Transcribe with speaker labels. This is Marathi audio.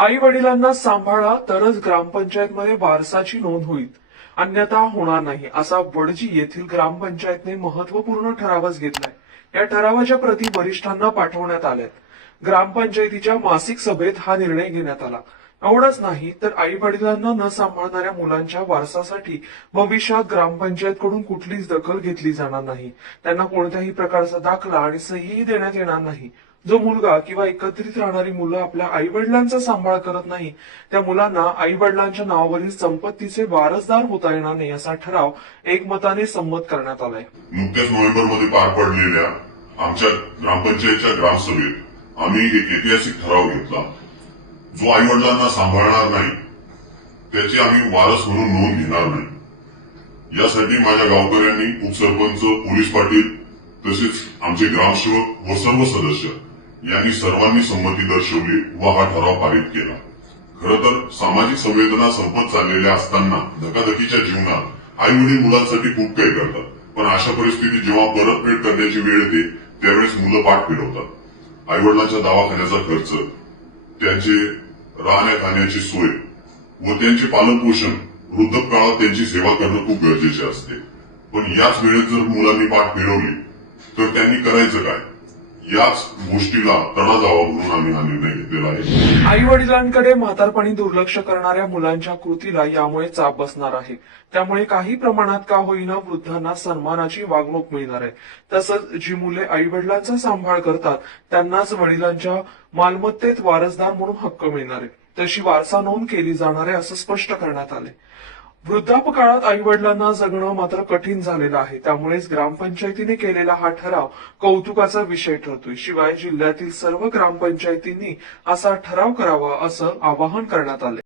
Speaker 1: आई वडिलांना सांभाळा तरच ग्रामपंचायत मध्ये वारसाची नोंद होईल. अन्यथा होणार नाही. असा वडजी येथील ग्रामपंचायतने महत्त्वपूर्ण ठरावच घेतलाय. या ठरावाच्या प्रती वरिष्ठांना पाठवण्यात आल्यात. ग्रामपंचायतीच्या मासिक सभेत हा निर्णय घेण्यात आला. एवढंच नाही तर आई वडिलांना न सांभाळणाऱ्या मुलांच्या वारसासाठी भविष्यात ग्रामपंचायतकडून कुठलीच दखल घेतली जाणार नाही. त्यांना कोणत्याही प्रकारचा दाखला आणि सहीही देण्यात येणार नाही. जो मुलगा किंवा एकत्रित राहणारी मुलं आपल्या आई वडिलांचा सांभाळ करत नाही त्या मुलांना आई वडिलांच्या नावावरील संपत्तीचे वारसदार होता येणार नाही असा ठराव एकमताने संमत करण्यात आलाय.
Speaker 2: नुकत्याच नोव्हेंबरमध्ये पार पडलेल्या आमच्या ग्रामपंचायतच्या ग्रामसभेत आम्ही एक ऐतिहासिक ठराव घेतला. जो आई वडिलांना सांभाळणार नाही त्याची आम्ही वारस म्हणून नोंद घेणार नाही. यासाठी माझ्या गावकऱ्यांनी उपसरपंच पोलीस पाटील तसेच आमचे ग्रामसेवक व सर्व सदस्य यांनी सर्वांनी संमती दर्शवली व हा ठराव पारित केला. खर तर सामाजिक संवेदना संपत चाललेल्या असताना धकाधकीच्या जीवनात आई वडील मुलांसाठी खूप काही करतात पण अशा परिस्थितीत जेव्हा परतफेड करण्याची वेळ येते त्यावेळेस मुलं पाठ फिरवतात. आई वडिलांच्या दवाखान्याचा खर्च त्यांचे राहण्या खाण्याची सोय व त्यांचे पालनपोषण वृद्धकाळात त्यांची सेवा करणं खूप गरजेचे असते. पण याच वेळेत जर मुलांनी पाठ फिरवली तर त्यांनी करायचं काय? याच गोष्टीला तडा जावा म्हणून आम्ही हा निर्णय घेतलेला आहे.
Speaker 1: आई वडिलांकडे म्हातारपणी दुर्लक्ष करणाऱ्या मुलांच्या कृतीला यामुळे चाप बसणार आहे. त्यामुळे काही प्रमाणात का होईना वृद्धांना सन्मानाची वागणूक मिळणार आहे. तसंच जी मुले आई वडिलांचा सांभाळ करतात त्यांनाच वडिलांच्या मालमत्तेत वारसदार म्हणून हक्क मिळणार आहे. तशी वारसा नोंद केली जाणार आहे असं स्पष्ट करण्यात आले. वृद्धापकाळात आई वडिलांना जगणं मात्र कठीण झालेलं आहे. त्यामुळेच ग्रामपंचायतीने केलेला हा ठराव कौतुकाचा विषय ठरतोय. शिवाय जिल्ह्यातील सर्व ग्रामपंचायतींनी असा ठराव करावा असं आवाहन करण्यात आले